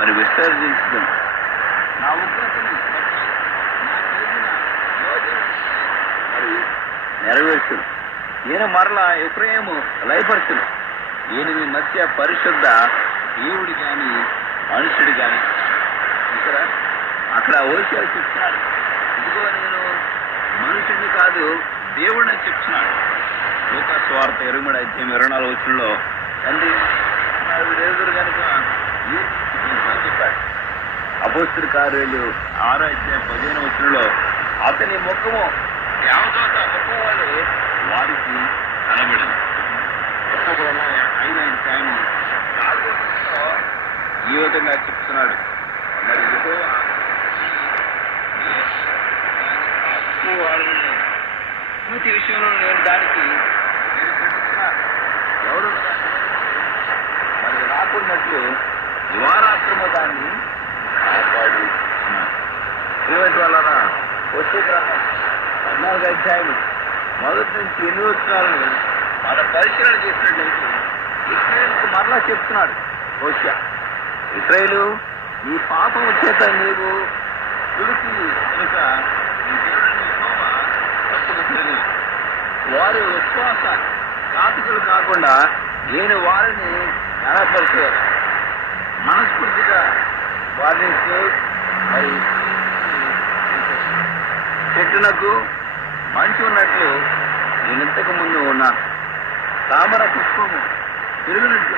మరి విసర్జించడం నా ఉగ్రతను బట్టి నా కలిగిన యోజన మరి నెరవేర్చును. ఈయన మరలా ఎఫ్రాయిము లయపరచును. ఈయన మీ మధ్య పరిశుద్ధ దేవుడి కానీ మనుషుడు కానీ. చూసారా, అక్కడ ఓషియా చెప్తున్నాడు, ఇదిగో నేను మనుషుడిని కాదు దేవుడిని చెప్తున్నాడు. లూకా సువార్త 23:24 తండ్రి దేవుడు కనుక చెప్పాడు. అపోస్తలుల కార్యాలు 6:15 అతని ముఖము దేవదూత ముఖం వలె వారికి కనబడింది. అయిన టైం ఈ విధంగా చెప్తున్నాడు. మరి స్మృతి విషయంలో నేను దానికి నేను ఖండిస్తున్నాను. ఎవరు మరి రాకున్నట్లు దివారాత్రము దాన్ని కాపాడు. ఏమిటి వలన వచ్చే గ్రంథం 14వ అధ్యాయం మొదటి నుంచి 8 వచనాలను మన పరిశీలన చేసినట్లయితే ఇశ్రాయేలుకు మరలా చెప్తున్నాడు హోషేయ, ఇశ్రాయేలు నీ పాపం చేత నీవు తుడిచి కనుక నీ దేవుడిని యెహోవా తప్పుకు తిరిగి వారు విశ్వాస ఘాతకులు కాకుండా నేను వారిని నడపరిచేయాలి. మనస్ఫూర్తిగా వారిని మరి చెట్టునకు మంచి ఉన్నట్లు నేను ఇంతకు ముందు ఉన్నాను. తామర పుష్పము తిరిగినట్లు